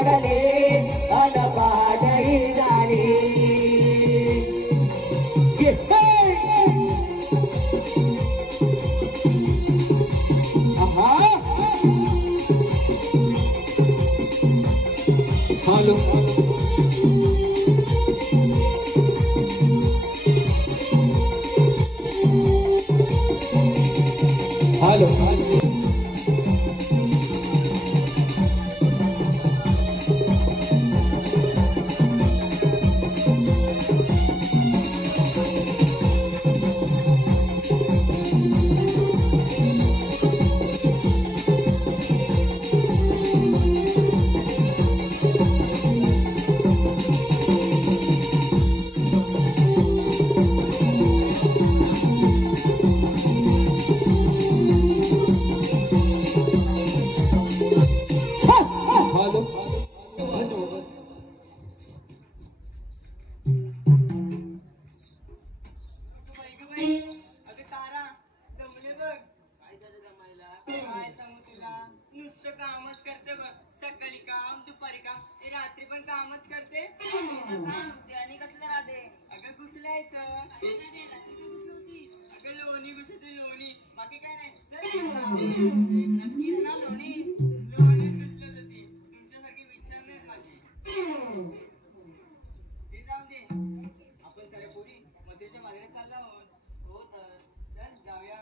पडले अन पहाटही झाली hello hello नुसतं कामच करते बघ सकाळी काम दुपारी काम रात्री पण कामच करते आणि कसलं राहते अगं घुसलायचं अगं लोणी घुसायची लोणी बाकी काय नाही नक्कीच ना लोणी लोणी घुसलत होती तुमच्यासारखे विचार नाहीत माझे ते जाऊ दे आपण सगळ्या पोरी मध्येच्या बाहेर चालला आहोत हो तर चल जाऊया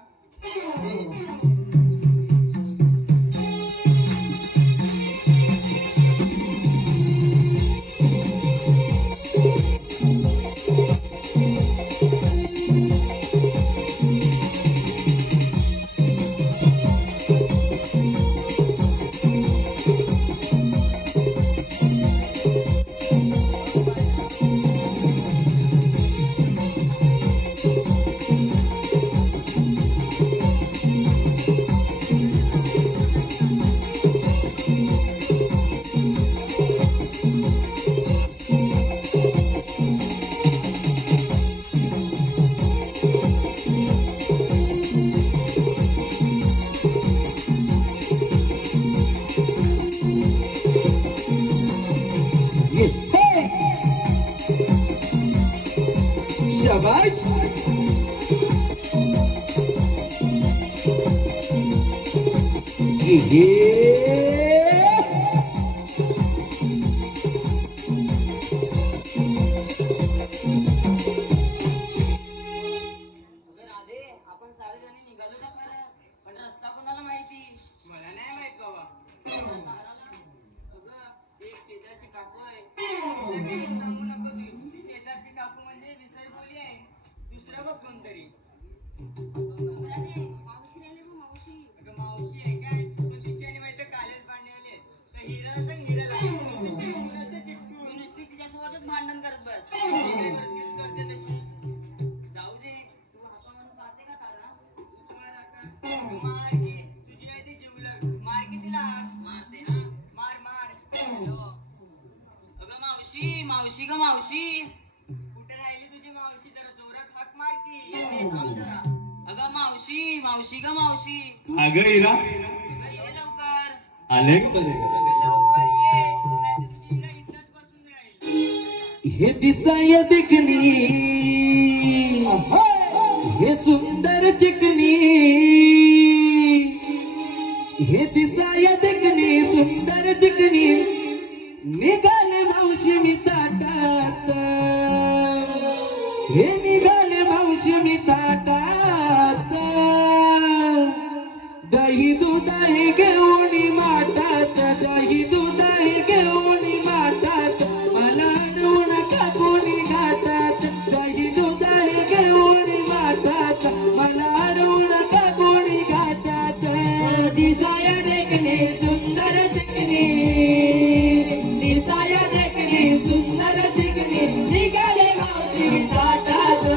शाबाश आपण सारे जणी निघालो ना खरं पण रस्ता कोणाला माहिती मला नाही माहित बाबा अगं एक शेजारची काकू आहे सांगू नको ती शेजारची काकू म्हणजे विसर बोली आहे दुसरं बघ कोणतरी अगं मावशी आहे काय पण तिच्याने माहिती कालेच भांडणे आले तर हिरा सांग हिरा नुसती तिच्यासोबतच भांडण करत बस करते तशी जाऊ दे तू हापा म्हणून पाहते का तारा मार की तुझी आहे ती जिवलग मार की तिला मारते हा मार मार अगं मावशी मावशी ग मावशी कुठे राहिली तुझी मावशी जरा जोरात हाक मार की थांब जरा अगं मावशी मावशी ग मावशी अगं इरा अगं ये लवकर आले बरे अगं लवकर ये नाहीतर तुझी हिला इज्जत बसून राहील हे दिसाय दिखनी हे सुंदर चिकनी हे दिसाय दिखनी सुंदर चिकनी निघाले मावशी मी ताटात हे निघाले मावशी मी ताटात दही दूध आहे घेऊन माटात दही दूध आहे घेऊन माटात मला आणू नका कोणी घाटात दही दूध आहे घेऊन माटात मला आणू नका कोणी घाटात दिसाया देखणे सुंदर चिकनी दिसाया देखणे सुंदर चिकनी निघाले मावशी ताटात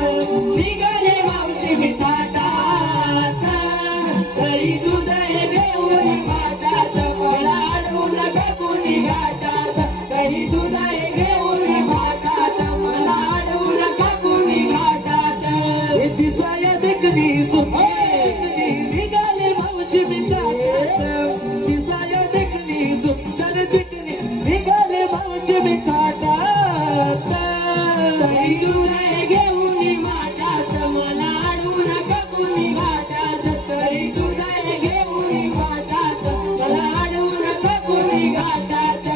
निघाले भाऊजी मी थाटात दही दूध घेऊन माठात मला अडवू नका कुणी घाटात दही दूध घेऊन माठात मला अडवू नका कुणी घाटात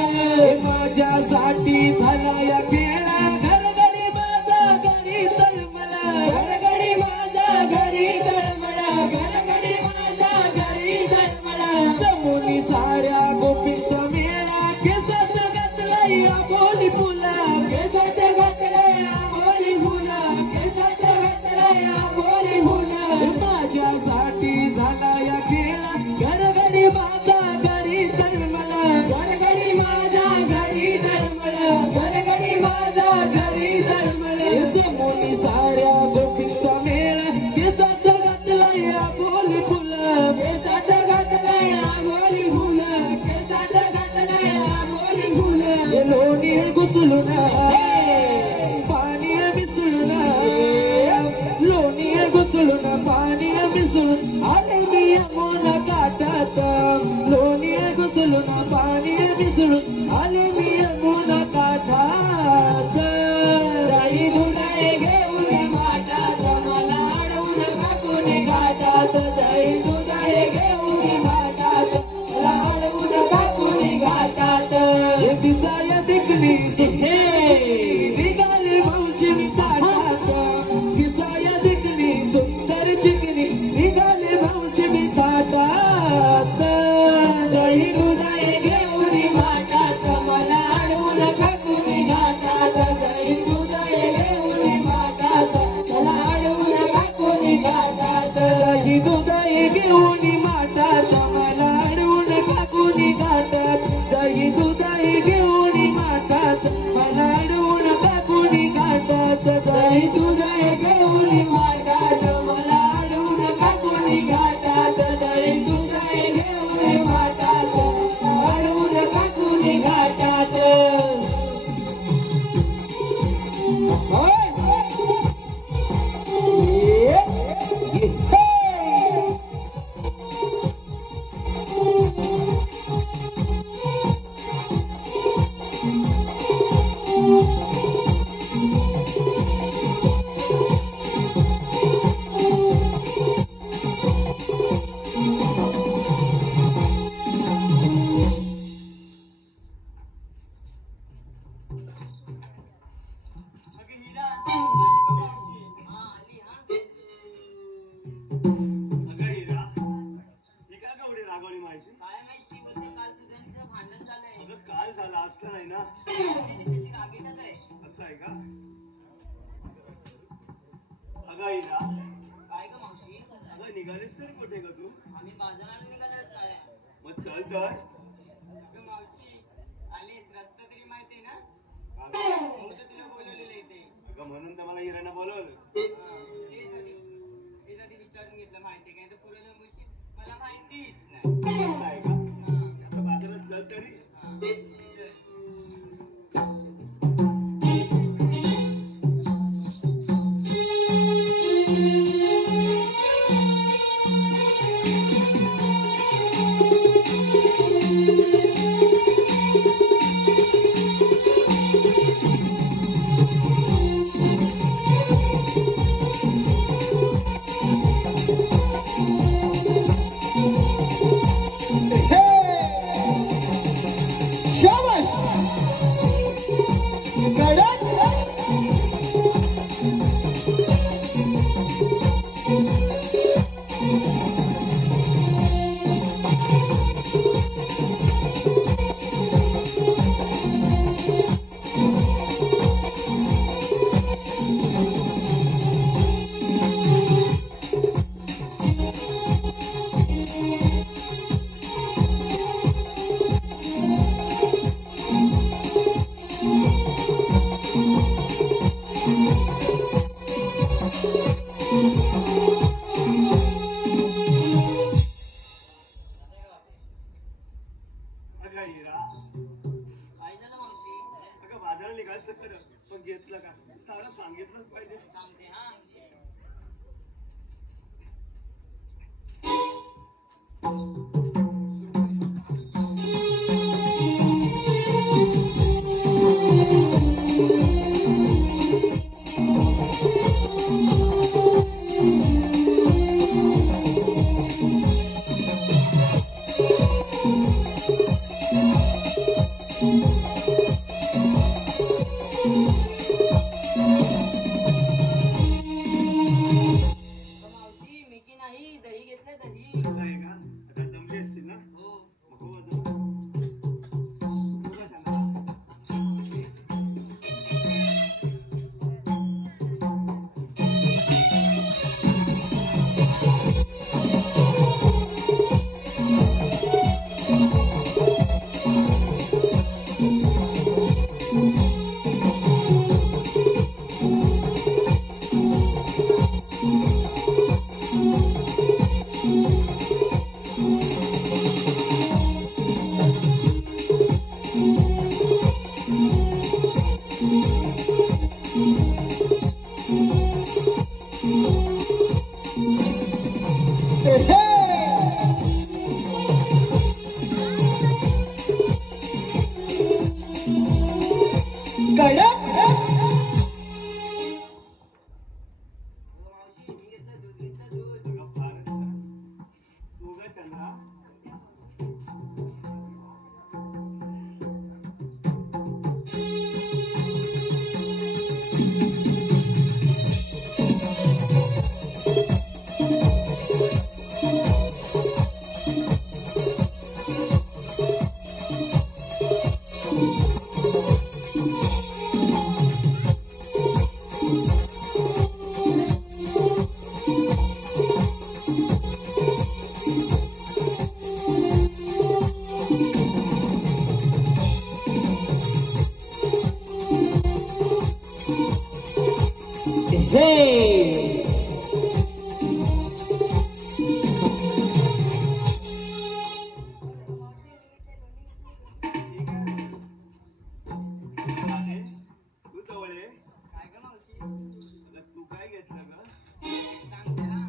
माझ्यासाठी झाला या खेळा घरगडी माझा घरी तळमळा घरगडी माझा घरी तळमळा घरगडी माझा घरी तळमळा जमुनी साऱ्या गोपींचा मेळा केसात घातलाय आबोली फुला केसात घातलाय आबोली फुला केसात घातलाय आबोली फुला माझ्यासाठी झाला या खेळा घरगडी माझा घरी तळमळा घरगडी माझा घरी तळमळा घरगडी माझा घरी तळमळा जमुनी साऱ्या गोपींचा मेळा केसात घातलाय आबोली फुला केसात घातलाय आबोली फुला केसात घातलाय आबोली फुला लोणी घुसलून पाणी मिसळून लोणी घुसलून पाणी मिसळून आले मी यमुना काठात लोणी घुसलून पाणी मिसळून आले मी यमुना काठात राई दुधाई घेऊन माठात मला अडवू नका कुणी घाटात दही दुधाई घेऊन माठात मला अडवू नका कुणी घाटात दिसाया दिकली निघाले भाऊजी मी थाटात दिसाया दिकली सुंदर चिकली निघाले भाऊजी मी थाटात दही दुधाई घेऊन माठात मला अडवू नका कुणी घाटात दही दुधाई घेऊन माठात मला अडवू नका कुणी घाटात दही दुधाई घेऊन माठात मला अडवू नका कुणी घाटात दही दुधाई घेऊन माठात मला अडवू नका कुणी घाटात दही दुधाई घेऊन माठात मला अडवू नका कुणी घाटात दही दुधाई घेऊन माठात अडवू नका कुणी घाटात असं आहे का? अगं आईला काय ग मावशी अगं निघालीस तरी कुठे ग तू? आम्ही बाजाराला निघालोच आहे. मग चल तर. अगं मावशी आली रस्ता तरी माहिती ना? अगं हो तर तुला बोलवलेलं इथे. म्हणून तर मला हिरानं बोलवलं. तेसाठी विचारून घेतलं माहिती काय तर पुढे गोष्टी मला माहितीच नाही. असं आहे का? आता बाजारात चल तरी. पण घेतलं का सारं सांगितलंच पाहिजे. सांगते हा. कळलं? मावशी मी घेतलं दूध अगं फारच छान. तू ग चंद्रा तू जवळ ये. काय ग मावशी अगं तू काय घेतलं ग? सांगते ना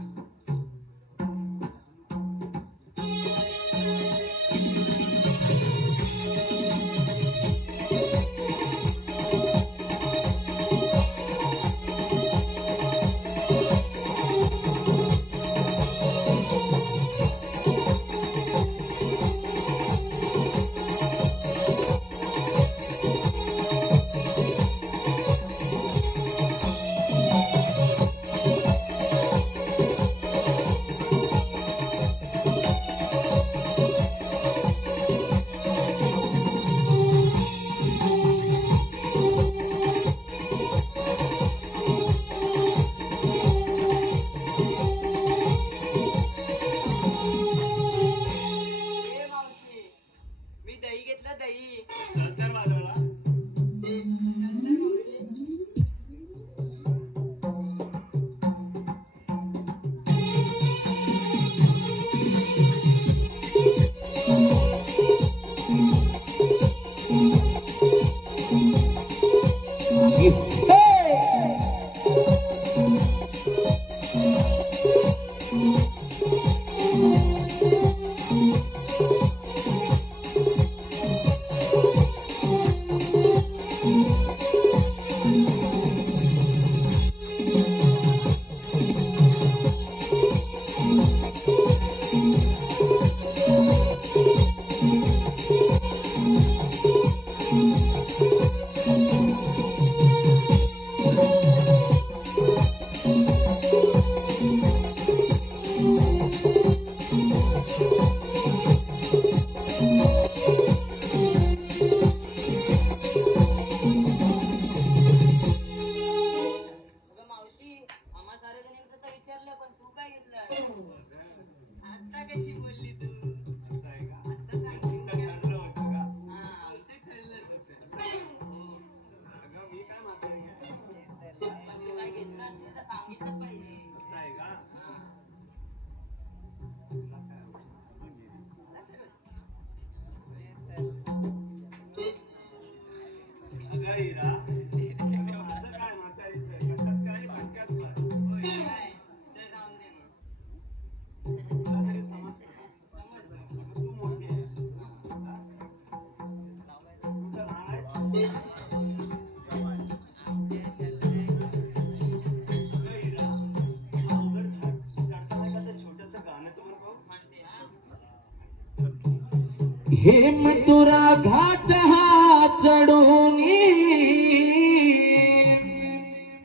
हे मथुरा घाट हा चढून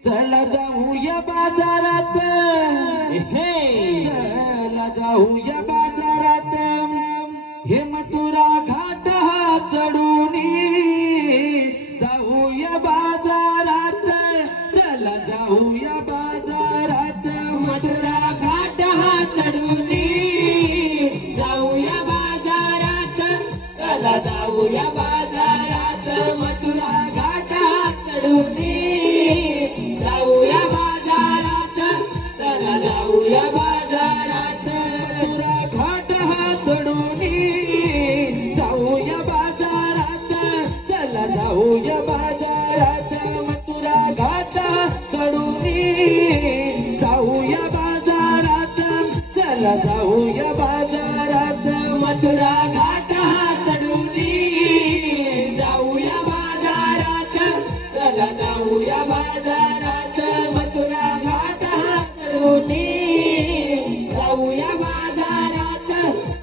चला जाऊया बाजारात, हे चला जाऊया बाजारात, हे मथुरा घाट हा चढून जाऊया बाजारात, चला जाऊया बाजारात, मथुरा घाट हा चढून जाऊया बाजारात, चला जाऊया बाजारात, मथुरा घाट हा चढून जाऊया बाजारात, चला जाऊया बाजारात, मथुरा घाट हा चढून जाऊया बाजारात, चला जाऊया बाजारात, मथुरा घाट चढून जाऊया बाजारात, चला जाऊया बाजारात, मथुरा घाट चढून जाऊया बाजारात, बाजारात मथुरा घाटात चढूनी जाऊया बाजारात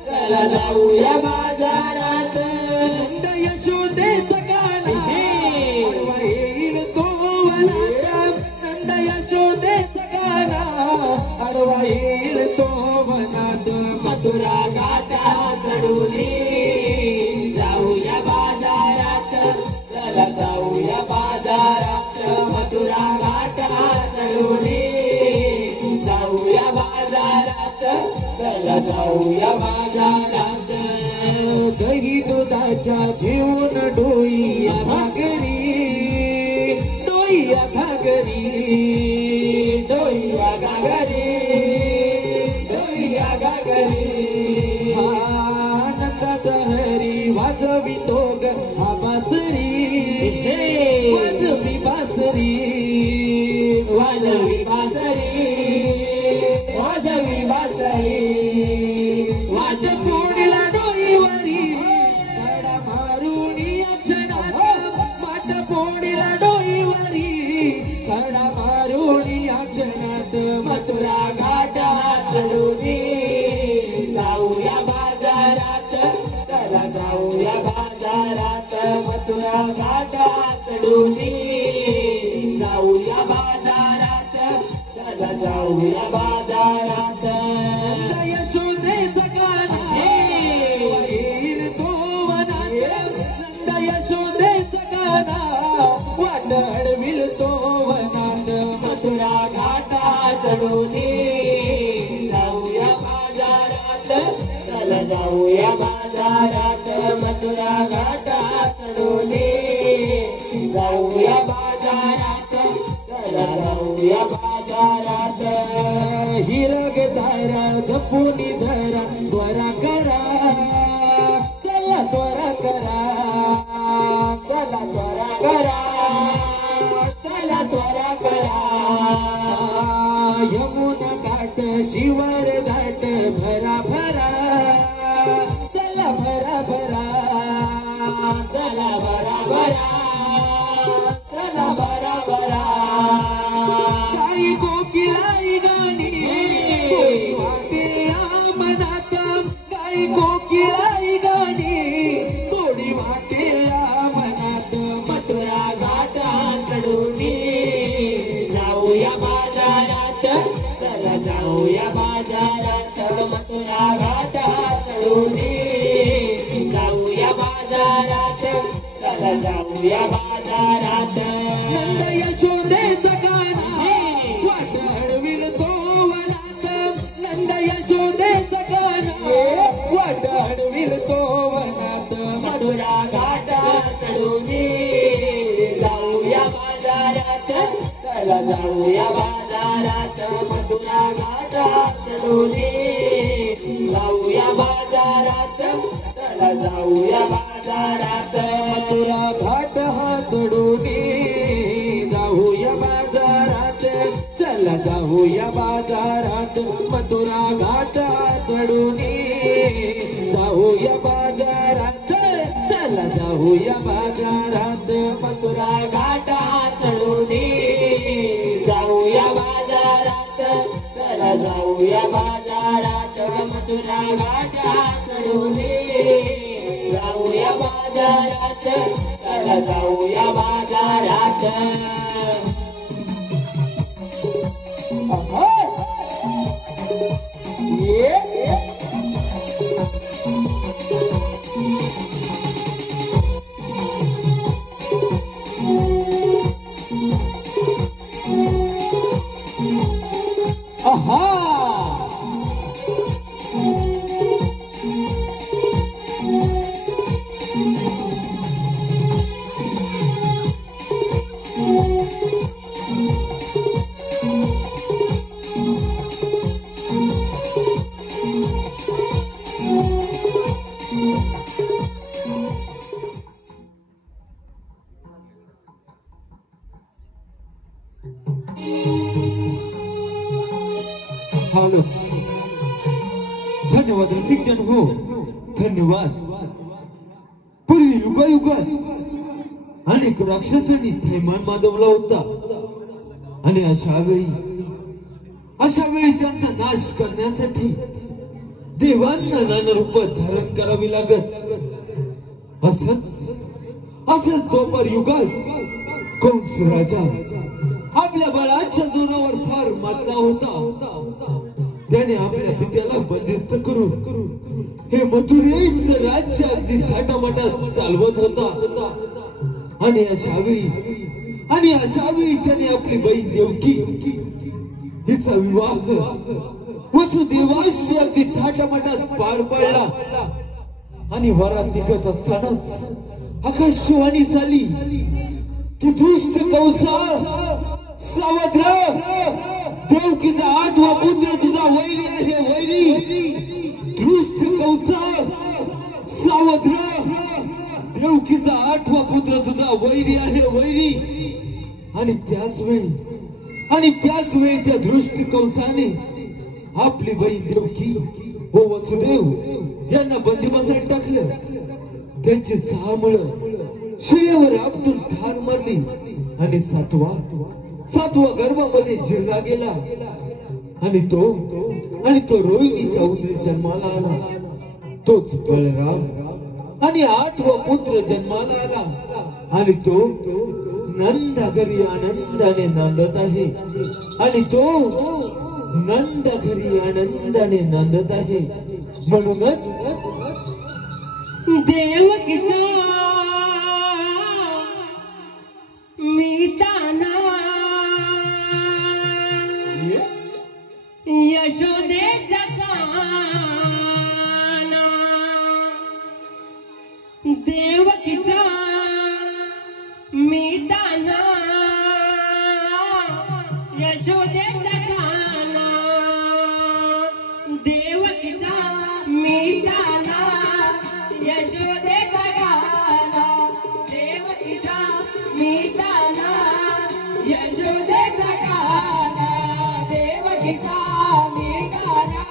चला जाऊया बाजारात नंद यशोदेचा गाणं आडवा येईल तो वनात नंद यशोदेचा गाणं आडवा येईल तो वनात मथुरा घाटात चढूनी जाऊया बाजारात चला जाऊया बाजारात मथुरा घाटात चढूनी जाऊया बाजारात चला जाऊया बाजारात दही दुधाच्या घेऊन डोईया भागरी डोईया भागरी डोईया घागरी डोईया घागरी आनंदाचा हरी वाजवी तो ग हा बासरी वाजवी बासरी वाजवी बासरी वाजवी बासरी वाज पोडीला डोईवरी कडा मारुणी अक्षणात वाट पोडीला डोईवरी कडा मारुणी अक्षणात मथुरा घाटात चढूनी जाऊया बाजारात चला जाऊया बाजारात मथुरा घाटात चढूनी जाऊया बाजारात चला जाऊया बाजारात यशोदेचा गाणं येईल तो वनात नंद यशोदेचा गाणं वाट अडविल तो वनात मथुरा घाटात चढूनी जाऊया बाजारात चला जाऊया बाजारात मथुरा घाटात चढूनी जाऊया बाजारात चला जाऊया बाजारात हिरग तारा जपुनी धरा त्वरा करा चला त्वरा करा चला त्वरा करा चला त्वरा करा यमुना काट शिवर घाट भरा भरा चला भरा भरा चला भरा भरा चला भरा भरा काही कोकिलाई गाणी कोणी वाटे या मनात काही कोकिलाई गाणी कोणी वाटे या मनात मथुरा घाटात चढूनी जाऊया बाजारात चला जाऊया बाजारात मथुरा घाटात चढूनी जाऊया बाजारात चला जाऊया बाजारात नंद यशोदेचा गाणं वाट अडविल तो वनात नंद यशोदेचा गाणं वाट अडविल तो वनात मथुरा घाटात चढूनी जाऊया बाजारात चला जाऊया बाजारात मथुरा घाटात चढूनी जाऊया बाजारात चला जाऊया बाजारात मथुरा घाट हा चढूनी जाऊया बाजारात चला जाऊया बाजारात मथुरा घाट हा चढूनी जाऊया बाजारात चला जाऊया बाजारात मथुरा घाटात चढूनी जाऊया बाजारात चला जाऊया बाजारात मथुरा घाटात चढूनी जाऊया बाजारात चला जाऊया बाजारात हॅलो धन्यवाद रसिक जन हो धन्यवाद पूर्वी युगायुगात अनेक राक्षसांनी थैमान माजवला होता आणि अशा वेळी त्यांचा नाश करण्यासाठी देवांना नाना रूप धारण करावी लागत. असंच द्वापर युगात कंस राजा आपल्या बळाच्या जोरावर फार मातला होता. त्याने आपल्या पित्याला बंदिस्त करून हे मथुरेचं राज्य अगदी थाटामाटात चालवत होता. आणि अशा वेळी त्याने आपली बहीण देवकी हिचा विवाह वसुदेवाशी अगदी थाटामाटात पार पडला. आणि वरात निघत असताना आकाशवाणी झाली की दुष्ट कंसा सावध रह, देवकीचा 8वा पुत्र तुझा वैरी आहे. वैरी दुष्ट कंसा सावध रह, देवकीचा 8वा पुत्र तुझा वैरी आहे. वैरी. आणि त्याच वेळी त्या दृष्ट कंसाने आपली बहीण देवकी व वसुदेव यांना बंदिवासात टाकलं. त्यांची 6 मुलं शिळेवर आपटून ठार मारली. आणि सातवा गर्भामध्ये जिरला गेला. आणि तो रोहिणीच्या उदरी जन्माला आला. तोच बळराम. आणि 8वा पुत्र जन्माला आला. आणि तो नंदा घरी आनंदाने नांदत आहे. आणि तो नंदा घरी आनंदाने नांदत आहे. म्हणूनच देवकीचा मीताना यशोदेचा काना. देवकीचा मीताना यशोदेचा काना. देवकीचा मीताना यशोदेचा गाना. देवकीचा मीताना यशोदेचा गाना. देवकीचा मीताना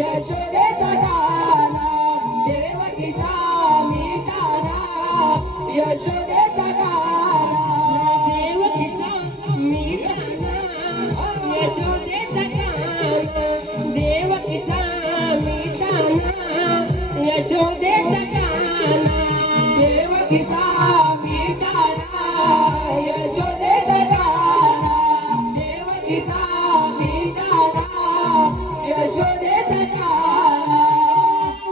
यशोदेचा गाना. देवकीचा मीताना यशोदेचा गाना. देवकीचा मीताना यशोदेचा गाना. देवकीचा मीताना यशोदेचा गाना. देवकीचा मीताना यशोदेचा गाना. देवकीचा मीताना यशोदेचा गाना.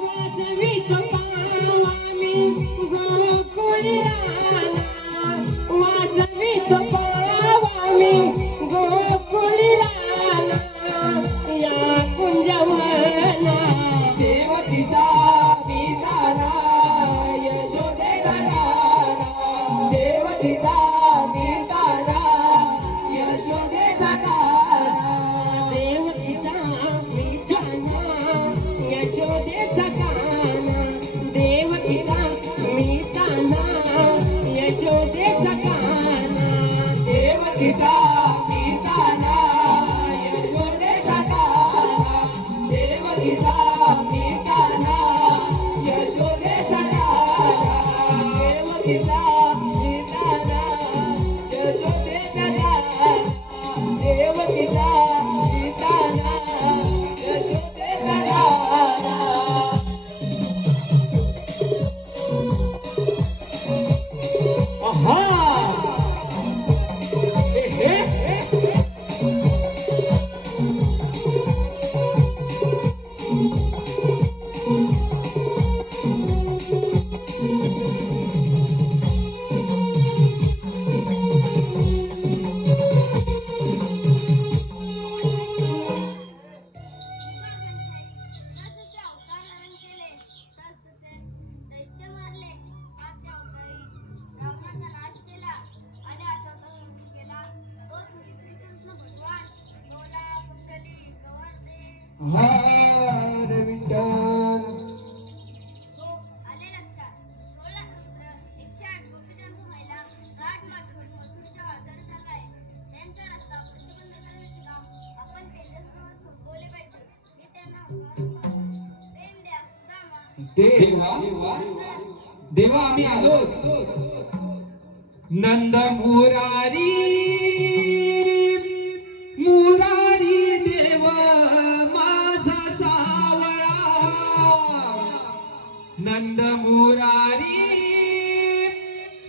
वाजवीत पावानी गोकुळी राना. वाजवीत पावानी गोकुळी राना. या कुंजवना देवकीचा मीताना यशोदेचा गाना. देवकीचा मीताना यशोदेचा गाना. देवकीचा मीताना यशोदेचा गाना. देवकीचा मीताना यशोदेचा गाना. देवकीचा मीताना यशोदेचा गाना. देवकीचा मीताना यशोदेचा गाना. देवकीचा मीताना यशोदेचा गाना. देवकीचा मीताना यशोदेचा गाना. आहा हे हर विठ्ठल. आले लक्षात. 16 108 गोपीचंद महिला घाट माटून मथुरेच्या वाटेवर चाललाय. त्यांचा रस्ता प्रतिबंध करण्याचे काम आपण केंद्राजवळ सोपवले पाहिजे. मी त्यांना प्रेम द्या सुदामा. देवा आम्ही आलो. नंद मुरारी मुरारी देव माझा सावळा नंद मुरारी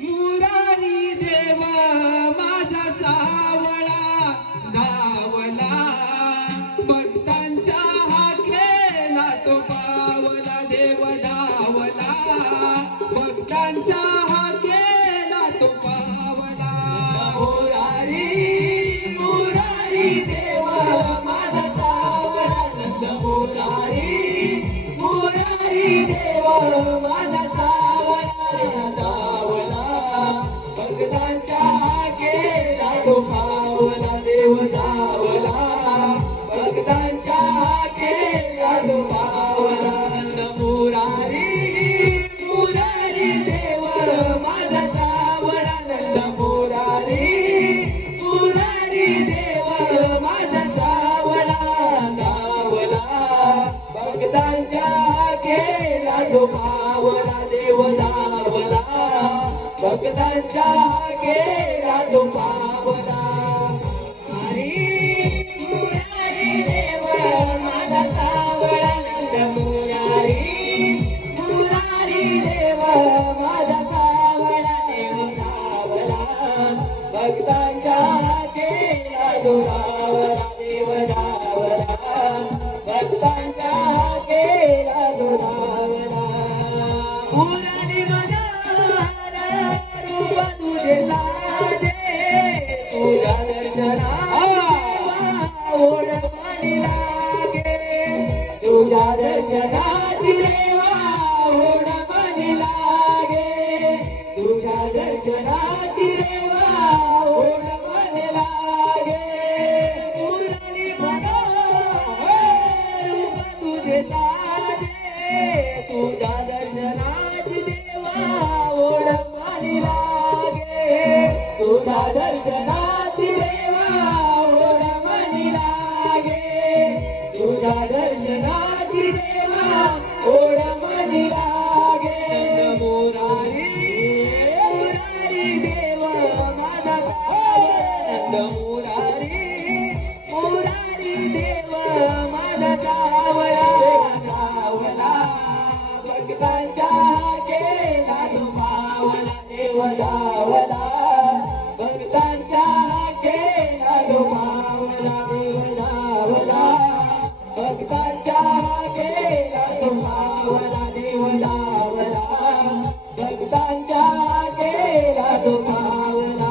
मुरारी देव माझा सावळा धावला भक्तांच्या हाकेला तो पावला देव धावला भक्तांच्या हाकेला तो पावला मुरारी मुरारी देव माझा सावळा नंद मुरारी मुरारी देव माझा सावळा धावला भक्तांच्या हाकेला तो पावला देव धावला भक्तांच्या हाकेला तो पावला नंद मुरारी मुरारी देव माझा सावळा नंद मुरारी मुरारी देव माझा सावळा धावला भक्तांच्या हाकेला तो पावला देव धावला भक्तांच्या हाकेला तो पावला मुरारी देव माझा सावळा नंद मुरारी मुरारी देव माझा सावळा देव धावला भक्तांच्या हाकेला तो धावला देव धावला भक्तांच्या हाकेला तो धावला मुरारी मनाला रूप तुझे लाजे तुझ्या दर्शना ओढ पाणी लागे तुझ्या दर्शनाची रेवा ओढ पाणी लागे तुझ्या दर्शनाची रेवा ओढ पाणी लागे मुरारी रूप तुझे लागे तुझ्या दर्शनाची देवा ओढ पाणी लागे तुझ्या दर्शनाची देवा ओढ पाणी लागे तुझ्या दर्शनाची देवा ओढ पाणी लागे मुरारी मुरारी देव माझा नंद मुरारी मुरारी देव माझा धावला धावला भक्तांच्या हाकेला तो पावला देव धावला भक्तांच्या हाकेला तो पावला देव धावला भक्तांच्या हाकेला तो पावला देव धावला भक्तांच्या हाकेला तो पावला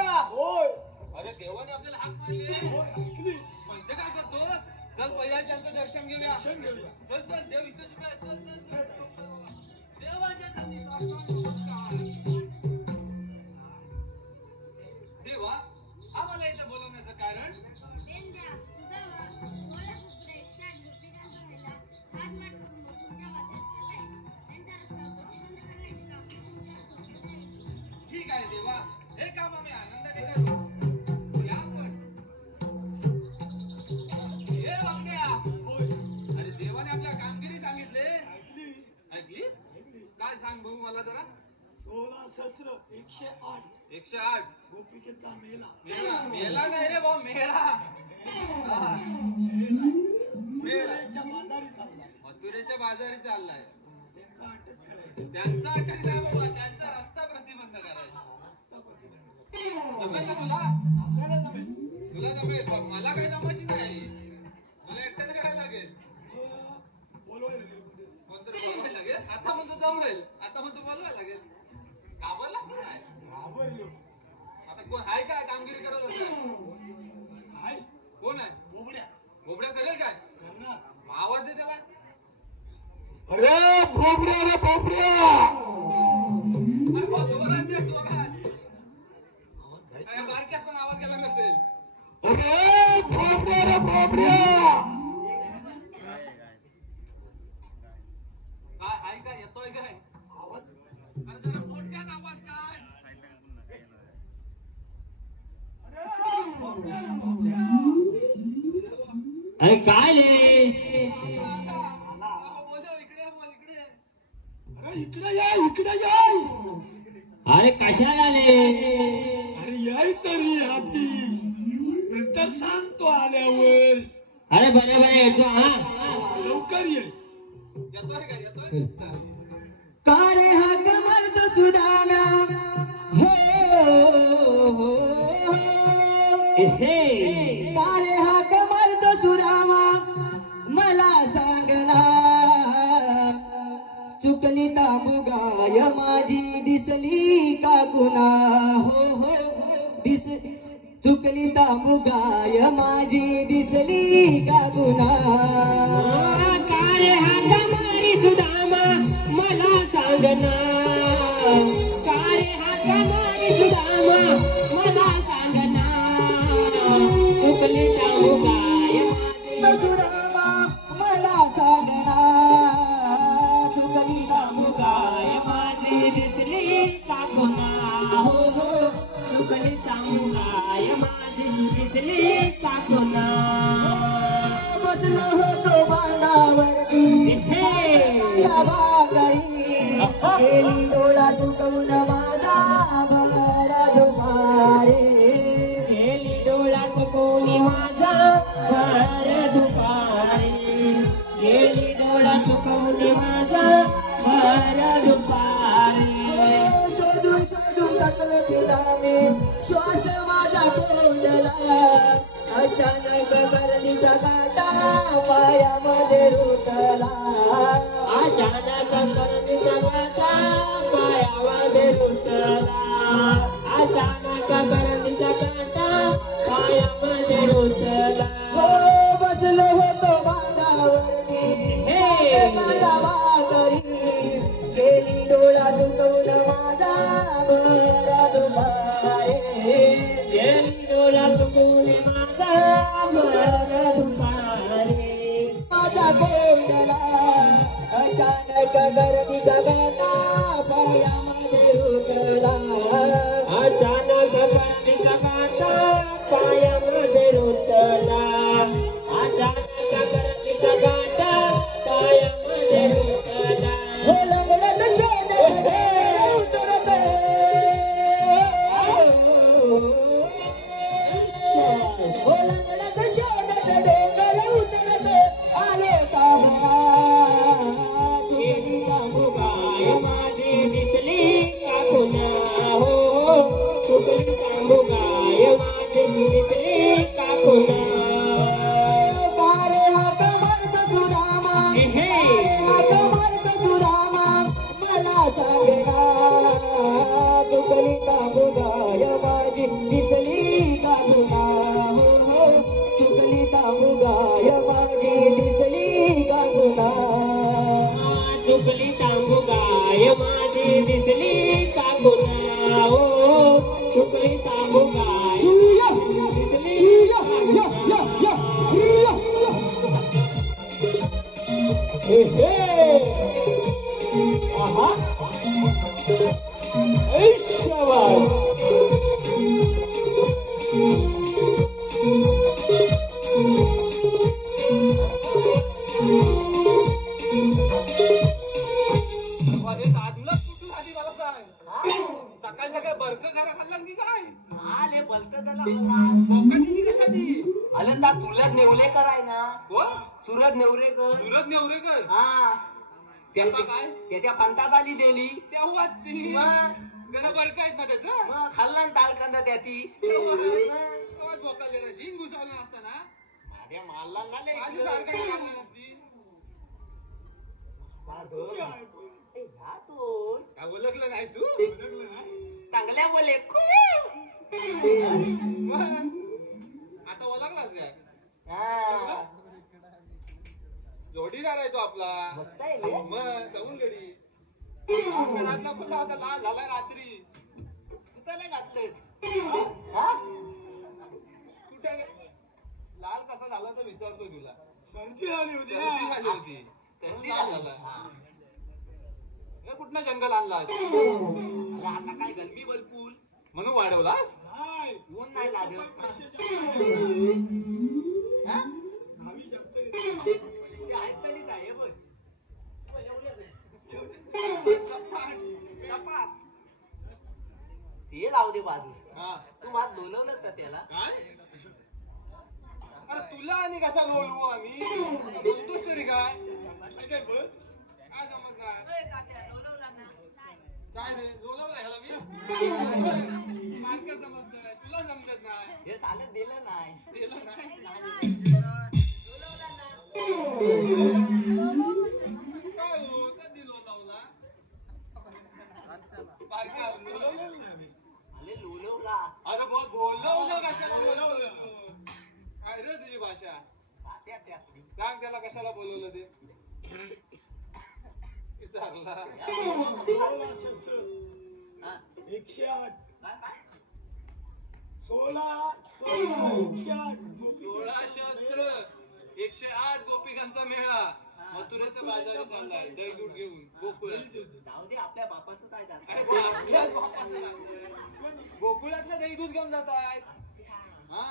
अरे देवाने आपल्याला हाक मारली म्हणते काय करतो चल पहिल्या त्यांचं दर्शन घेऊया चल चल देव इथंच उभा आहे. चल चल चल देवाच्या चरणी नमस्कार. देवा आम्हाला इथे बोलवण्याचं कारण वेंद्या, सुदामा, 16 सूत्र 108 गोपीकांचा महिला हात माट करून तुमच्या वाटेत चाललाय. त्यांचा रस्ता प्रतिबंध करण्याचे काम तुमच्या सोबत आहे. ठीक आहे देवा हे काम आम्ही आनंदाने करू. या पण. हे वागड्या. अरे देवाने आपल्या कामगिरी सांगितले ऐकलीस काय सांग बघू मला जरा 16 शस्त्र 108 108 गोपिकेचा मेला मेला मेला नाही रे भाऊ मेळा हा. मेला मेळ्याच्या बाजारी चाललाय मथुरेच्या बाजारी चाललाय त्यांचा अटक करायचं त्यांचा अटक नाही बाबा त्यांचा रस्ता प्रतिबंध करायचा जमेल का तुला आपल्याला जमेल तुला जमेल पण मला काही जमायची नाही मला एकट्याच करायला लागेल बोलवायला कोणतरी बोलवायला लागेल आता म्हणतो जमेल आता म्हणतो बोलवायला लागेल घाबरलास का काय घाबरलो आता कोण आहे काय कामगिरी करायला असं हाय कोण आहे बोबड्या बोबड्या करेल काय करणार आवाज दे त्याला अरे बोबड्या रे बोबड्या अरे भाऊ जोरात दे जोरात काय बारक्यात पण आवाज गेला नसेल अरे बोबड्या रे बोबड्या काय आवाज अरे जरा मोठ्यानं आवाज काढ. अरे बोंबड्या रे, बोंबड्या. अरे काय रे बोल इकडे बोल इकडे. अरे इकडे ये अरे कशाला रे अरे याय तरी आधी नंतर सांगतो आल्यावर अरे बरे बरे येतो हा लवकर ये येतोय का येतोय. कारे हा कमर्द सुदाना हो हे कारे हा कमर्द सुदामा मला सांगना चुकली तामुगाय माझी दिसली का गुना हो हो दिस चुकली तामुगाय माझी दिसली का गुना कारे हा कमारी सुदामा मला सांगना कारे हा कमारी सुदामा मला सांगना चुकली तामुगाय माझी सुदामा मला सांगना चुकली तामुगाय माझी दिसली का गुना हो हो चुकली तामुगाय माझी दिसली का गुना बसलो होतो बांधावरती गेली डोळा चुकवून माझा भरा दुपारे गेली डोळा चुकवून माझा भर दुपारे गेली डोळा चुकवून माझा भर दुपारे शोधून शोधून टाकलं तिला मी श्वास माझा कोंडला अचानक गर्दीचा काटा पायामध्ये रुतला अचानक गर्दीचा काटा पायामध्ये रुतला अचानक गर्दीचा काटा पायामध्ये रुतला हो बसलो होतो बांधावरती हे बांधावाकरी गेली डोळा चुकवून माझा भरा दुपारे गेली डोळा चुकवून माझा भरा दुपारे माझा कोंडला अचानक गर्दीचा काटा पायामध्ये रुतला अचानक गर्दीचा काटा पायामध्ये रुतला अचानक गर्दीचा काटा पायामध्ये रुतला हो लंगडत शोधत उतरत हो लंगडत शोधत डोंगर उतरत आले ताबा तुझी तामुगाय माझी दिसली का गुना हो तुझी तामुगाय माझी दिसली का गुना कारे हा कमर्द सुदामा हे हा कमर्द सुदामा मला सांगना चुकली तामुगाय माझी दिसली का गुना हो हो चुकली तामुगाय माझी दिसली का गुना चुकली तामुगाय माझी दिसली का गुना हो चुकली तामुगाय दिसली हे हे आहा ऐ शाबाश अरे साधूला कुठून आधी मला सांग. सकाळ सकाळ बरक खरा खाल्ला की काय आले बलक त्याला लोकांनी कशाची आलंदा तुला नेवलेकर आहे ना हो सुरत नेवरेकर सुरत नेवरेकर हा त्याचा काय त्याच्या पंताखाली दिली तेव्हा ती मग? जरा बरक आहेत ना त्याचं मग खाल्ला तालकांदा त्याची तेव्हा बोकाले ना शिंग घुसावलं असताना अरे मारला ना लय. माझी सारखं खाल्लं नसती ए, ह्या तो काय ओळखलं नाही तू ओळखलं नाही चांगल्या बोले मग आता ओळखलास काय हा जोडीदार आहे तो आपला बघताय ना? मग चवून गडी घरातला खुला होता लाल झाला रात्री कुठं नाही घातलं हा कुठे लाल कसा झाला तर विचारतो तुला सर्दी आली होती सर्दी ना. झाली होती सर्दी लाल झाली. झाला हा. का कुठनं जंगल आणलास? अरे आता काय गलबी बलपूल म्हणून वाढवलास? नाही ऊन नाही लागत. हा? दहावी जास्त ते ऐकतली नाही हे बघ. ते लावू दे बाजू. हा. तू माझ बोलवलं का त्याला? काय? अरे तुला आणि कसा लोळवू आम्ही? बोलतोस तरी काय? काय बघ काय समजणार? ए, तात्या, बोलवला ना. काय रे जोलवलं ह्याला मी? मार्क समजणार आहे, तुला समजत नाही. हे चालत दिलं नाही. दिलं नाही. बोलवला ना. काय हो? कधी लोलावला? बारका असलो. अरे लुलवला. अरे भाऊ बोलवलं कशाला बोलवलं? काय रे तुझी भाषा? तात्या त्यातली. सांग त्याला कशाला बोलवलं ते? विचारला. हा? 108 काय काय? 16 108 सोळा शस्त्र 108 गोपिकांचा मेळा मथुरेचा बाजारात चाललाय दही दूध घेऊन गोकुळात. जाऊ दे आपल्या बापाचं काय झालं? अरे बा, आपल्याच बापाचं सांगतोय. गोकुळातलं दही दूध घेऊन जात आहेत. हा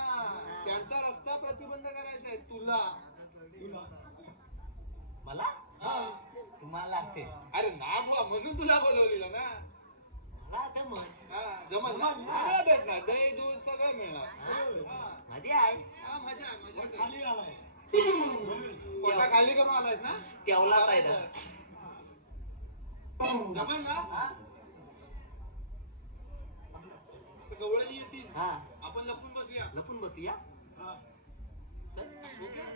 त्यांचा रस्ता प्रतिबंध करायचा आहे तुला. मला? हा. तुम्हाला ते अरे ना बुवा म्हणून तुला बोलवलेलं ना. मला आता म्हण. हा जमल ना सगळं भेटणार दही दूध सगळं मिळणार. हा. मध्ये आहे. हा, मजा मजा खाली आलाय पोटा खाली करून आलायस ना. तेवला फायदा. जमल ना. हा? गवळणी येतील हा. आपण लपून बसूया. लपून बसूया. चल, बघूया.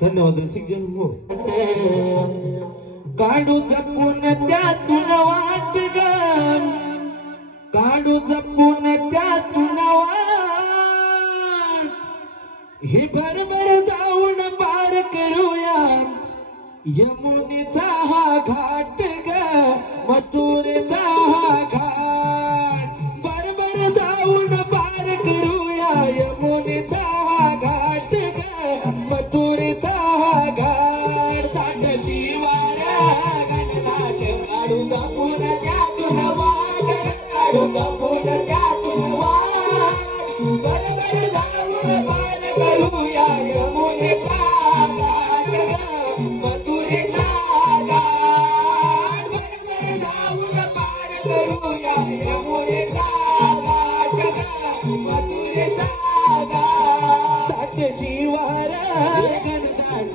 धन्यवाद रसिकजन हो. काढू जपून त्यातून वाट ग, काढू जपून त्यातून वाट, ही बरोबर जाऊन पार करूया यमुनेचा हा घाट ग, मथुरेचा हा घाट, बरोबर जाऊन पार करूया यमुनेचा हा घाट ग, मथुरेचा हा घाट. ताटशी वाऱ्या गणनाथ काढू जपून त्यातून वाट, काढू जपून त्यातून वाट, बरोबर जाऊन पार करूया यमुनेचा घाट ग, मथुरेचा घाट, बरोबर जाऊन पार करूया यमुनेचा घाट ग, मथुरेचा घाट. ताटशी वाऱ्या गणनाथ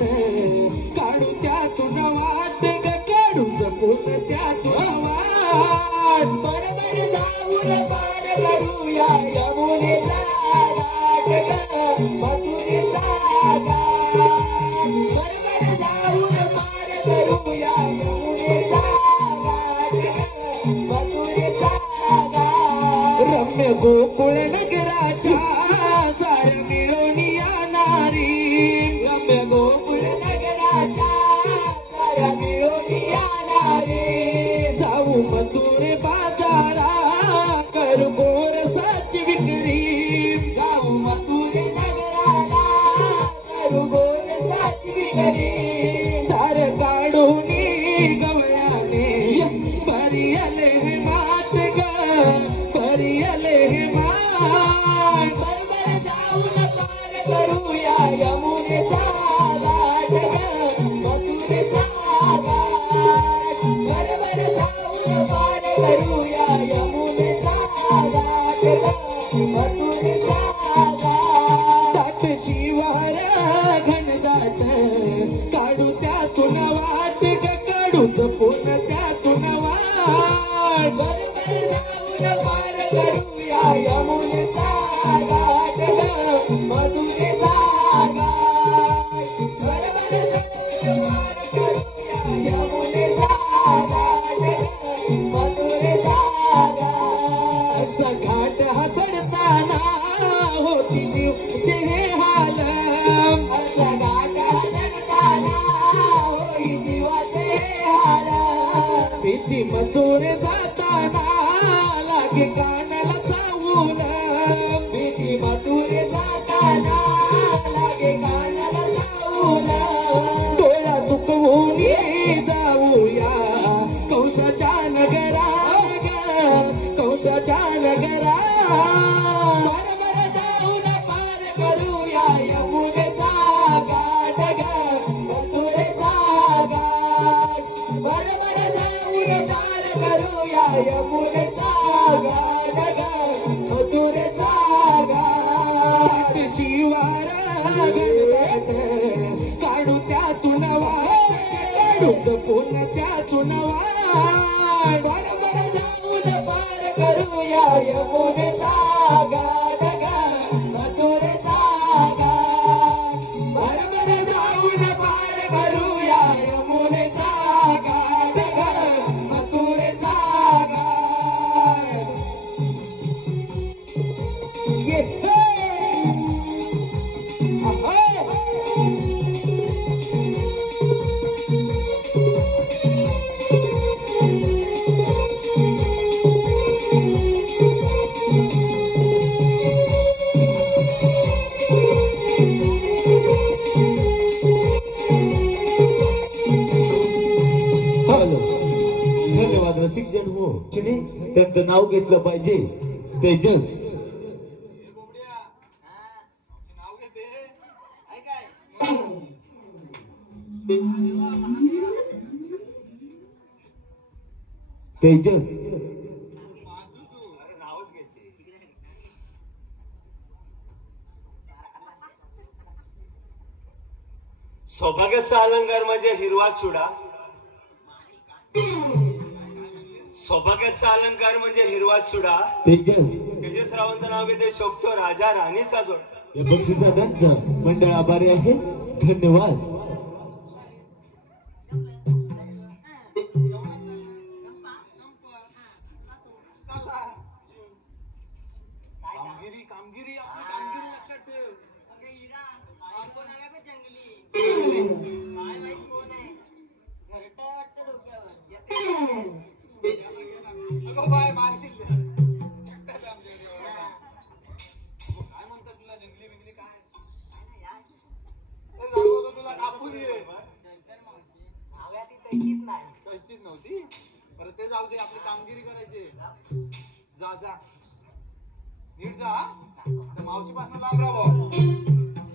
काढू त्यातून वाट ग, काढू जपून त्यातून वाट, बरोबर जाऊन पार करूया यमुनेचा घाट ग, मथुरेचा घाट, बरोबर जाऊन पार करूया यमुनेचा घाट ग, मथुरेचा घाट. रम्य गोकुळ नगराच्या सार मिळून येणारी, रम्य गोकुळ नगराच्या सार मिळून येणारी, जाऊ मथुरे बाजारा करू गोर साच विक्री, जाऊ मथुरे नगराला करू गोर साच विक्री, सार काढून गवळ्याने परी आले हे मात ग, परी आले हे मात, बरोबर जाऊन पार करूया यमुनेचा घाट ग, मथुरेचा घाट, शिवार घनदाट काढू त्यातून वाट काढू जपून त्यातून वाट बरोबर जाऊन पार करूया यमुनेचा घाट मधुरेचा घाट बरोबर जाऊन पार करूया यमुनेचा घाट मधुरेचा घाट असा घाट हा चढताना होती जीवचे हे हाल असा घाट हा चढताना होई जीवाचे हाल भीती मथुर जाताना लागे कानाला चावून भीती मथुर जाताना लागे कानाला चावून डोळा चुकवून जाऊया कंसाच्या नगरा कंसाच्या नगरा बरोबर जाऊन पार करूया यमुनेचा घाट मथुरेचा घाट बरोबर जाऊन पार करूया यमुनेचा घाट मथुरेचा घाट शिवार घनदाट काढू त्यातून वाट काढू जपून त्यातून वाट बरोबर जाऊन पार करूया यमुनेचा घाट मथुरेचा घाट बरोबर जाऊन पार करूया यमुनेचा घाट मथुरेचा घाट ये धन्यवाद रसिक जन हो त्यांचं नाव घेतलं पाहिजे तेजस नाव घेते आहे काय तेजस नावच घेते सौभाग्याचा अलंकार म्हणजे हिरवा चुडा सौभाग्याचा अलंकार म्हणजे हिरवा चुडा तेजसरावांचं नाव घेते शोभतो राजा राणीचा जोड हे बक्षिसादांचा मंडळ आभारी आहे धन्यवाद कामगिरी कामगिरी आपली कामगिरी लक्षात ठेव अरे हिरा, कोण आला बे जंगली? काय माहित कोण आहे? घरटं आहे वाटतं डोक्यावर. अगो बाय मारशील एकटाच आमच्या घरी एवढा. काय म्हणतात तुला जंगली बिंगली काय ए, लागलो तर तुला कापून ये हव्या ती तशीच नाही. कळचीच नव्हती बरं ते जाऊ दे आपली कामगिरी करायची जा जा नीट जा त्या मावशीपासून लांब राहा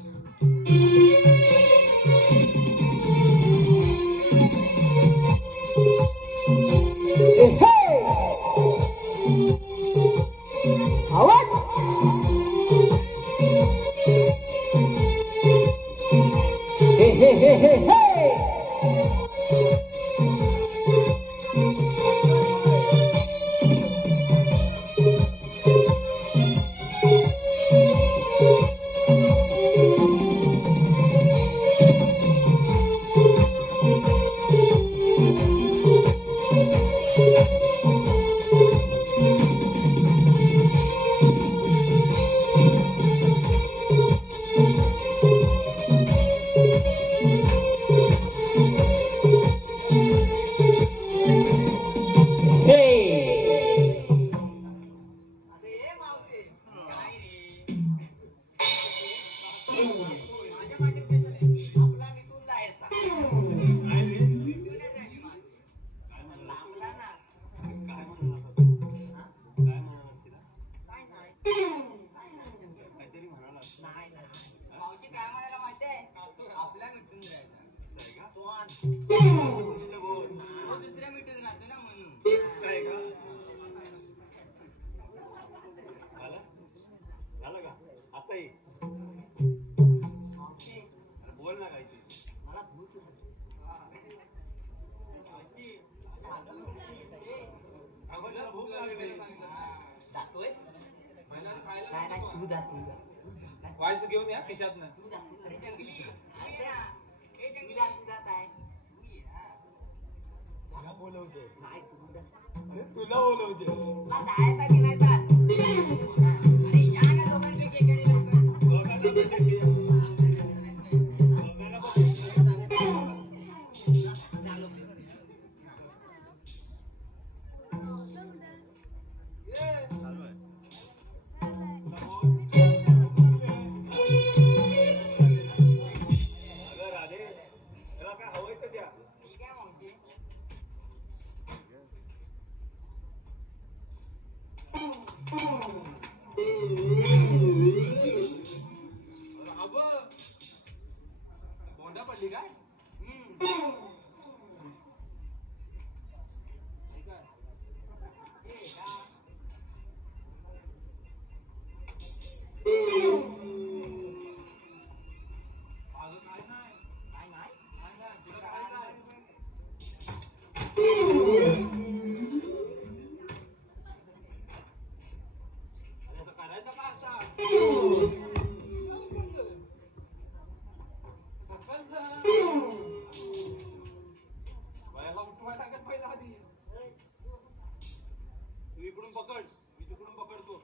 दुसऱ्या मीटर राहतो ना म्हणून. असं आहे का झालं का आता ये व्हायचं घेऊन या खिशातनं. तुला बोलवते बोंडा पडली काय? इकडून पकड, मी तिकडून पकडतो.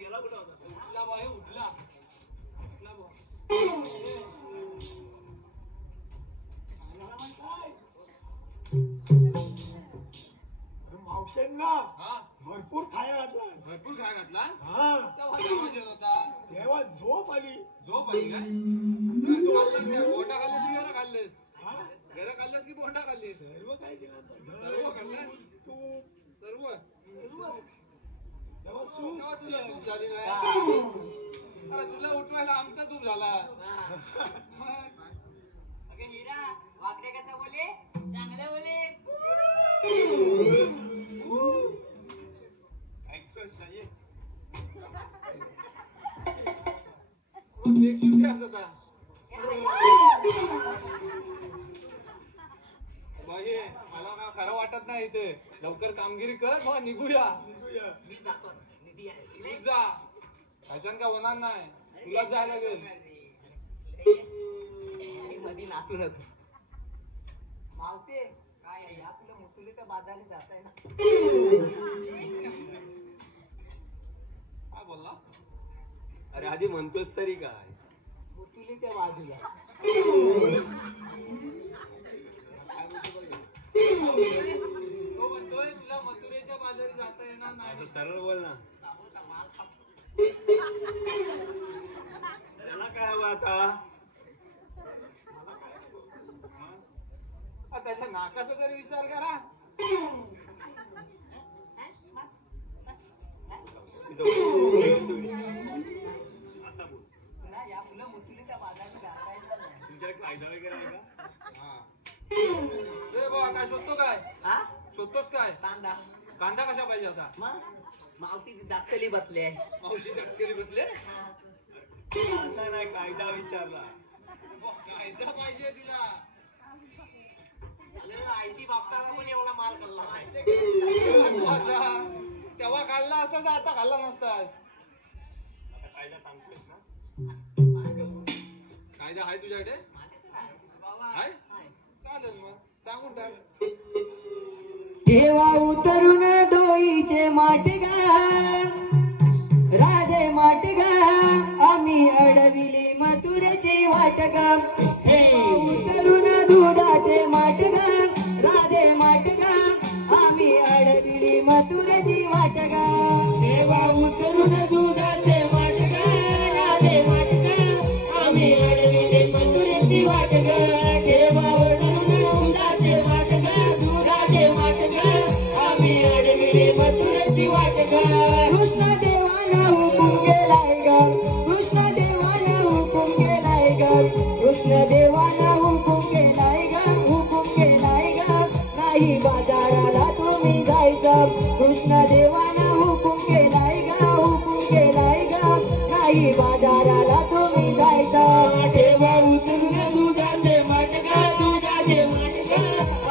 गेला कुठं होता? उठला बाई, उठला मावशांना हा भरपूर खाया घातला. भरपूर काय घातला. हा तेव्हा आवाज येत होता. तेव्हा झोप आली. झोप आली काय? बोंडा खाल्लेस की घर खाल्लेस? घर खाल्लेस की बोंडा खाल्लेस? सर्व काय दिलं सर्व खाल्लं. तू सर्व तेव्हा सूप तेव्हा तुला तूप झाली नाही. अरे तुला उठवायला आमचा तूप झाला. अगं हिरा वाकडे कसा बोले चांगलं बोले. ऐकतोस ना ये. बाई मला काय खरं वाटत नाही इथे. लवकर कामगिरी कर मग निघूया. तूच जा, ह्याच्यानं काय होणार नाही. तुलाच जायला लागेल. मध्ये नाचू नको मावते. काय आहे या तुला मुतुलीच्या बाजारात जाताय ना. काय बोललास? अरे आधी म्हणतोस तरी काय? मुतुलीच्या बाजूला तो म्हणतोय तुला मथुरेच्या बाजारी जाता येणार नाही. सरळ बोल ना. त्याला काय हवं आता? त्याच्या नाकाचा तरी विचार करा. आता बोल. या मुलं मुतुलीच्या बाजारात जाताय ना. तुमच्याकडे कायदा वगैरे आहे का? रे बाबा काय शोधतो काय? हा शोधतोस काय? कांदा कांदा कशा पाहिजे होता? मग मावती दाखली बसले. मावशी चटकेरी बसले. कायदा नाही, कायदा विचारला. कायदा पाहिजे तिला. आयटी बाप्पाला पण एवढा माल खाल्ला नाही. तेव्हा काढला असता आता खाल्ला नसतास. आता कायदा सांगतोस ना? कायदा आहे तुझ्याकडे? आहे? चालेल मग सांगून टाक. ठेवा उतरून दोईचे माटगा राजे माटगा आम्ही अडविली मथुरेची वाटगा. ठेवा उतरून दुधाचे माटगा राजे माटगा आम्ही अडविली मथुरेची वाटगा. ठेवा उतरून दुधाचे माटगा राजे माटगा आम्ही अडविली मथुरेची वाटगा. ठेवा उतरून दुधाचे माटगा दुधाचे माटगा आम्ही अडविली मथुरेची वाटगा. कृष्ण देवाना हुकूम केलाय ग कृष्ण देवाना हुकूम केलाय ग कृष्ण देवाना बाजाराला तुम्ही जायचं ठेवा उतरून दुधाचे मटका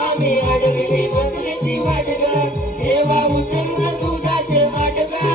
आम्ही अडविले मथुरेची वाटका ठेवा उतरून दुधाचे मटका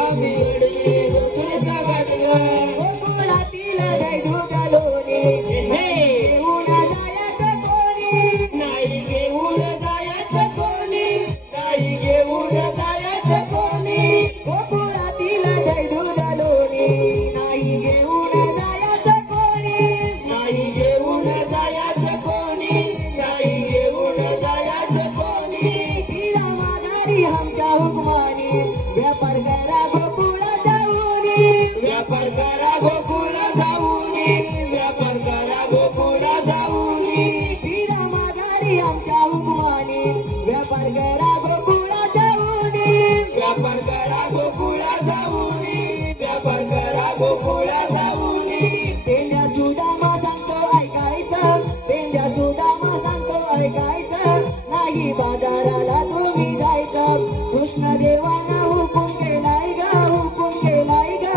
आम्ही अडविले मथुरेचा वाटका गोकुळातील गाई दूध लोणी घेऊन जायचं कोणी नाही घेऊन जायचं कोणी नाही घेऊन जायचं कोणी गोकुळातील गाई दूध लोणी नाही घेऊन जायचं कोणी नाही घेऊन जायचं कोणी नाही घेऊन जायचं कोणी हिरा माघारी आमच्या हुकमानी व्यापार करा गोकुळा जाऊनी व्यापार करा गोकुळा जाऊनी व्यापार करा गोकुळा जाऊनी हिरा माघारी आमच्या हुकमानी व्यापार करा गोकुळा जाऊनी व्यापार करा गोकुळा जाऊनी व्यापार करा गोकुळा जाऊनी पेंड्या सुदामा सांगतो ऐकायचं पेंड्या सुदामा सांगतो ऐकायचं नाही बाजाराला तुम्ही जायचं कृष्णदेवानं हुकूम केलाय ग हुकूम केलाय ग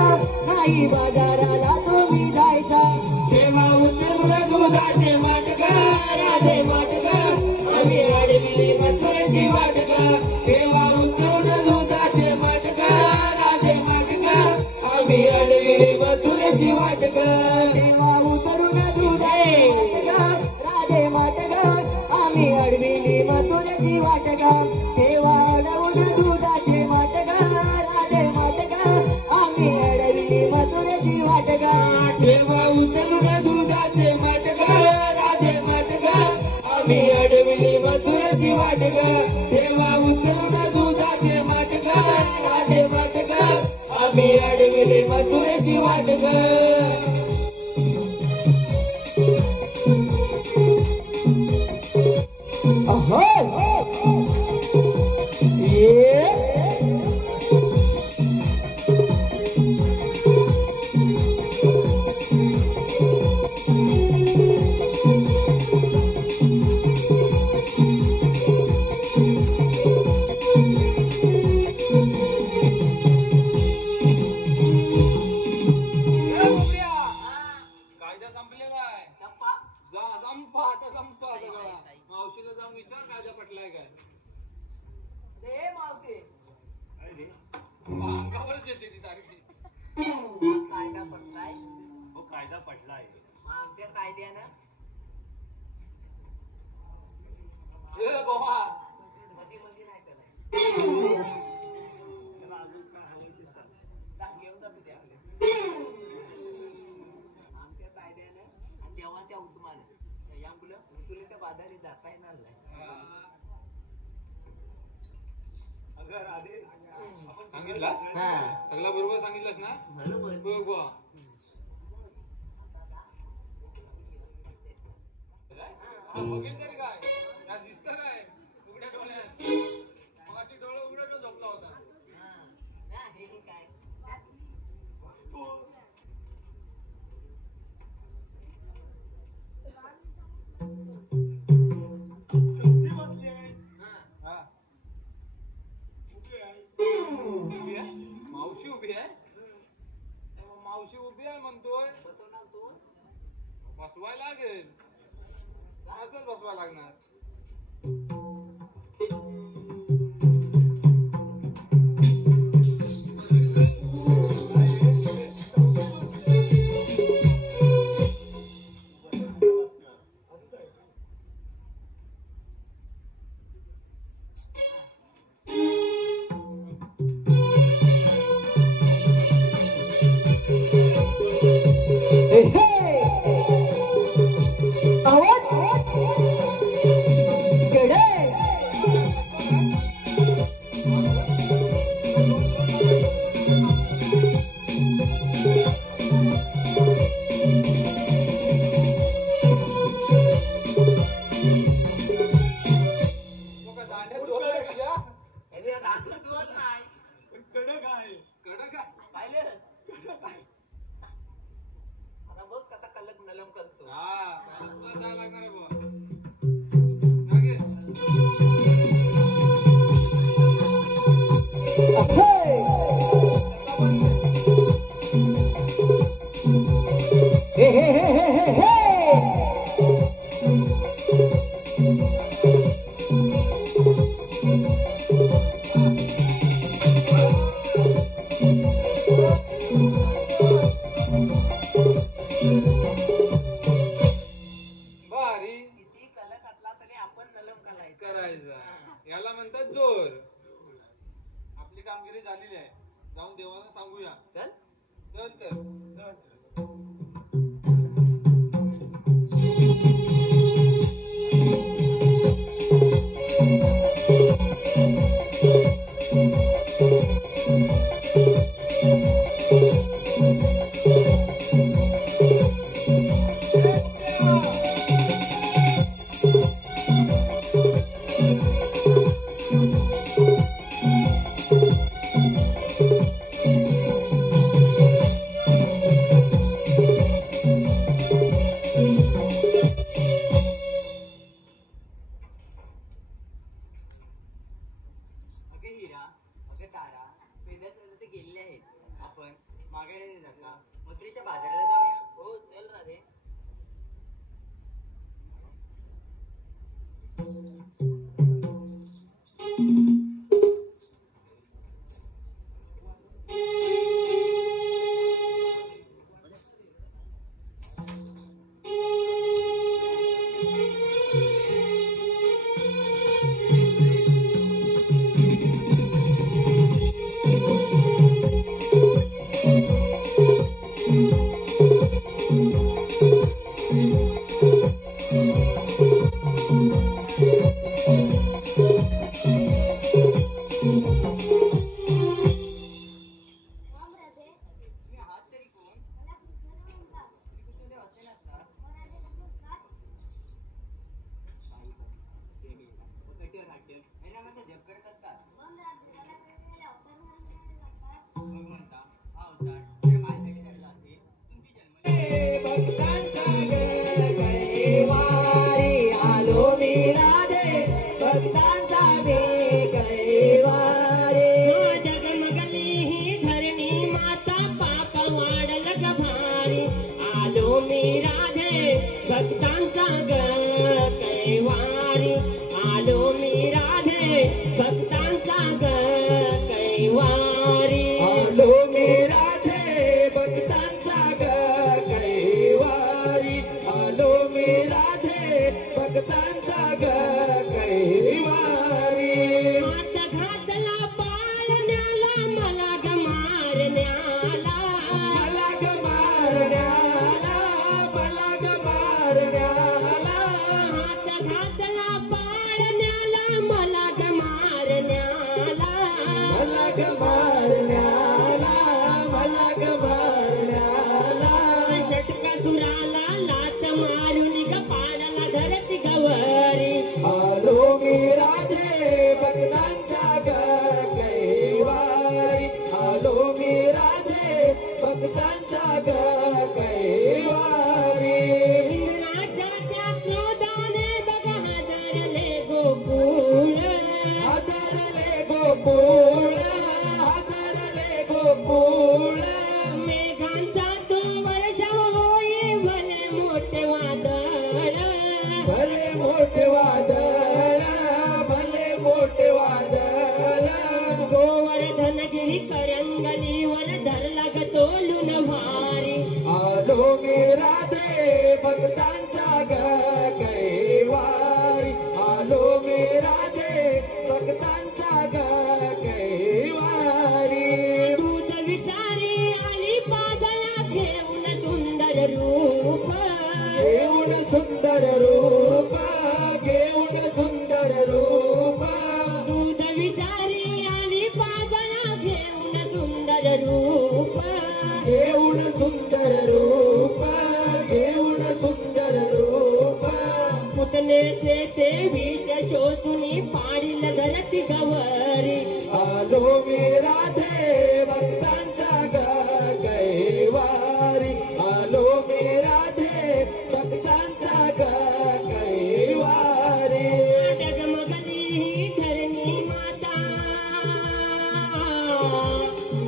नाही बाजाराला तुम्ही जायचं तेव्हा उतरून दुधाचे माटका राधे माटका आम्ही अडविली मथुरेची वाटका तेव्हा उतरून दुधाचे माटका राधे माटका आम्ही अडविली मथुरेची वाटका तेव्हा उतरून दुधाचे माटका राधे माटका आम्ही अडविली मथुरेची वाटका तेव्हा अडवून दुधाचे माटका राधे माटका आम्ही अडविली मथुरेची वाटका तेव्हा उतरून दुधाचे माटका राधे माटका आम्ही अडविली मथुरेची वाटका तेव्हा उतरून दुधाचे माटका राधे माटका आम्ही अडविली मथुरेची वाटका कायदा संपलेला आहे संपा आता संपा सगळा मावशीला जाऊन विचार कायदा पटलाय काय अंगावरच येते ती सारखी कायदा पडलाय हो कायदा पडलाय आमच्या कायद्यानं बाबा मध्ये मध्ये नाही त्याला घेऊन जातो त्या आमच्या कायद्यानं आणि तेव्हाच्या हुकुमानं या मुलं हुकुलीच्या बाजारी जाता येणार नाही अगर आधी सांगितलास सगळं बरोबर सांगितलंस ना बरोबर बुवा बघेल तरी काय त्यात दिसत काय उघड्या डोळ्यात मग अशी डोळे उघडत झोपला होता हे काय हा उभी आहे मावशी उभी आहे मावशी उभी आहे म्हणतोय बसवणार तू बसवाय लागेल असंच बसवाय लागणार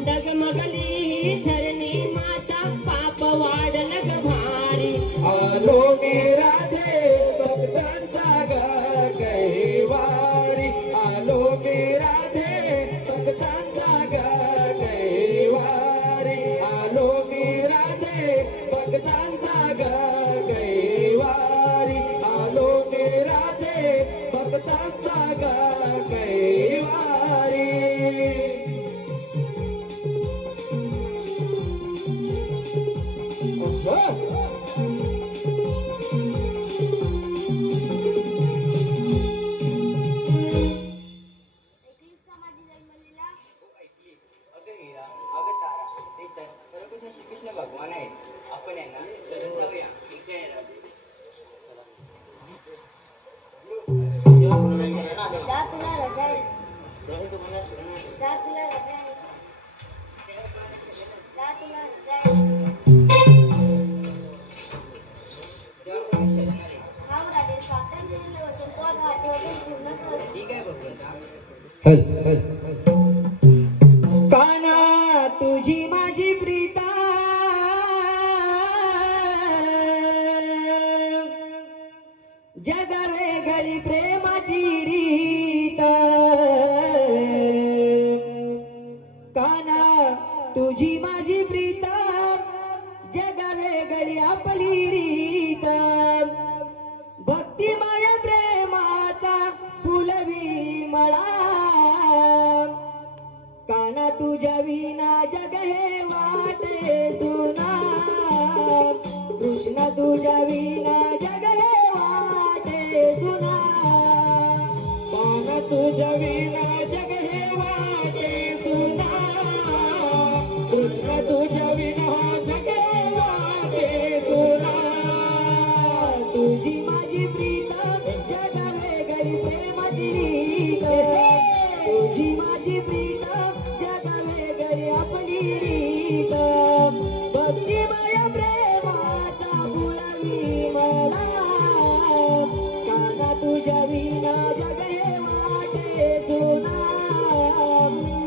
डगमगली धरणी माता पाप वाढ भगवान आहे. आपण आहे ना चलून जाऊया. ठीक आहे राजे. जा तुला रजा आहे. जा तुला रजा आहे. जा तुला रजा आहे. हा राजे स्वातंत्र्य दिलं होतं तो आठवड्यात पूर्ण कर. ठीक आहे भगवान. हल हल काना तुझी माझी प्रीता जग वेगळी प्रेमाची रीत काना तुझी माझी प्रीता जग वेगळी आपली रीत भक्तिमय प्रेमाचा फुलवी मळा काना तुझ्या विना जग हे वाटे सुना कृष्ण तुझ्या विना जग हे वाटे सुना काना तुझ्या विना जग हे वाटे सुना कृष्ण तुझ्या विना जग हे वाटे सुना तुझी माझी प्रीत जग वेगळी प्रेमाची रीत तुझी माझी प्रीत जग वेगळी आपली रीत भक्तिमय प्रेमाचा फुलवी मला काना तुझ्या विना जग हे वाटे सुना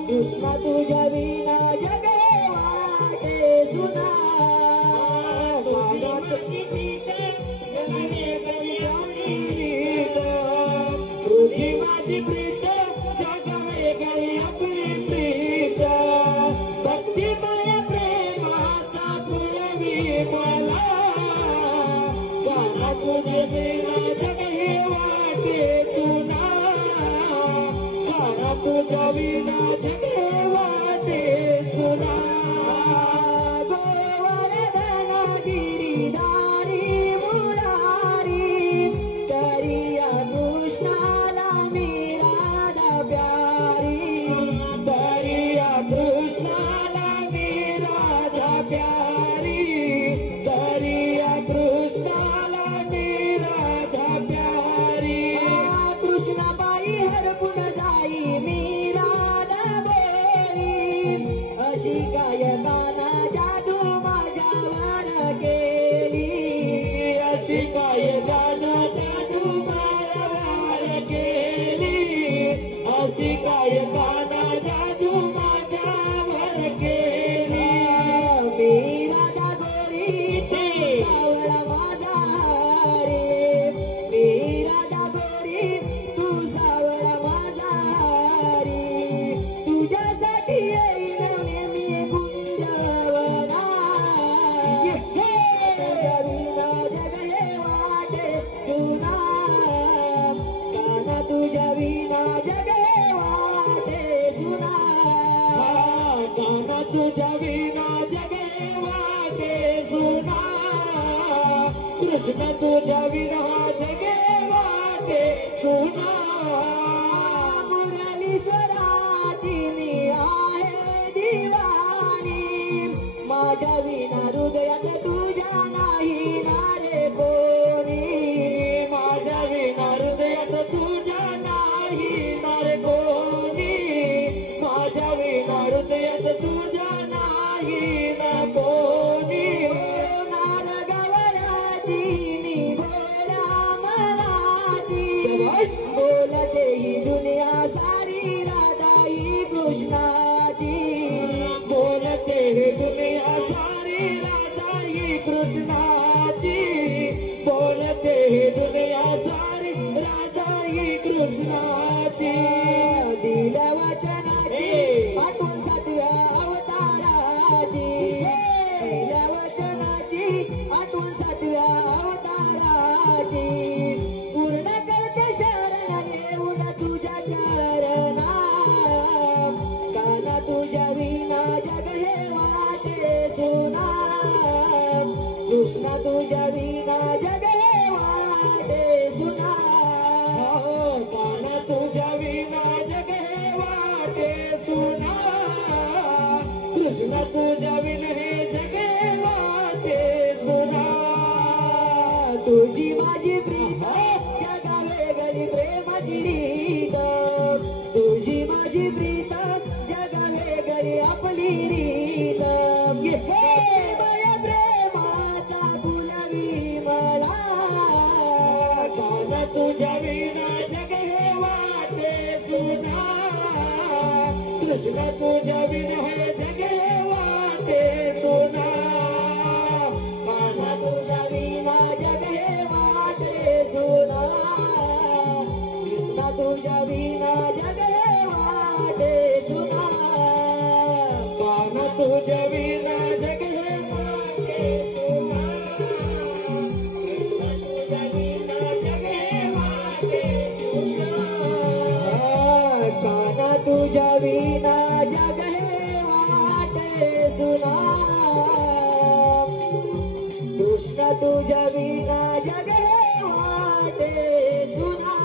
कृष्ण तुझ्या विना जग हे वाटे सुना तुझी माझी प्रीत जग वेगळी आपली प्रीत भक्तिमय प्रेमाचा फुलवी मला काना तुझ्या विना जग हे वाटे सुना काना तुझ्या विना जग हे वाटे सुना गोवर्धन गिरिधारी मुरारी दरिया कृष्णाला मी राधा प्यारी दरिया कृष्णाला मी राधा प्यारी दरिया कृष्णाला मी राधा प्यारी कृष्णाबाई हरपून जाई मी राधा बोली अशी गायकाना जादू माझ्यावर केली अशी गायकाना जादू माझ्यावर केली अशी गायकाना जादू माझ्यावर केली मी राधा गोरी ते सावळा माझा रे मी राधा गोरी तू सावळा माझा रे तुझ्यासाठी येईन मी गुंजवना तुझ्या विना जग हे वाटे सुना काना तुझ्या विना जग हे वाटे सुना काना तुझ्या विना जग हे वाटे सुना कृष्ण तुझ्या विना जग हे वाटे सुना मुरली स्वराची मी आहे दिवाणी माझ्या विना हृदयात तुझ्या नाही ना रे कोणी माझ्या विना हृदयात तुझ्या नाही ना रे कोणी माझ्या विना हृदयात तुझ्या नाही ना कोणी नार गवळाची मी बोला मनाची बोलते ही दुनिया सारी राधा ही कृष्णाची बोलते ही दुनिया सारी राधा ही कृष्णाची बोलते ही दुनिया सारी राधा ही कृष्णाची दिल्या वचनाची आठवण सातव्या अवताराची दिल्या वचनाची आठवण सातव्या अवताराची पूर्ण करते शरण येऊन तुझ्या चरणा काना तुझ्या विना जग हे वाटे सुना कृष्ण तुझ्या विना जग हे वाटे सुना काना तुझ्या विना जग हे वाटे सुना कृष्ण तुझ्या विना हे जग हे वाटे तुझ्या विना जग हे वाटे सुना कृष्ण तुझ्या विना हे जग हे वाटे सुना कान्हा तुझ्या विना जग हे वाटे सुना कृष्ण तुझ्या विना जग हे वाटे सुना कान्हा तुझ्या विना जग हे वाटे सुना कृष्ण तुझ्या विना जग हे वाटे सुना कान्हा तुझ्या विना जग हे वाटे सुना कृष्ण तुझ्या विना जग हे वाटे सुना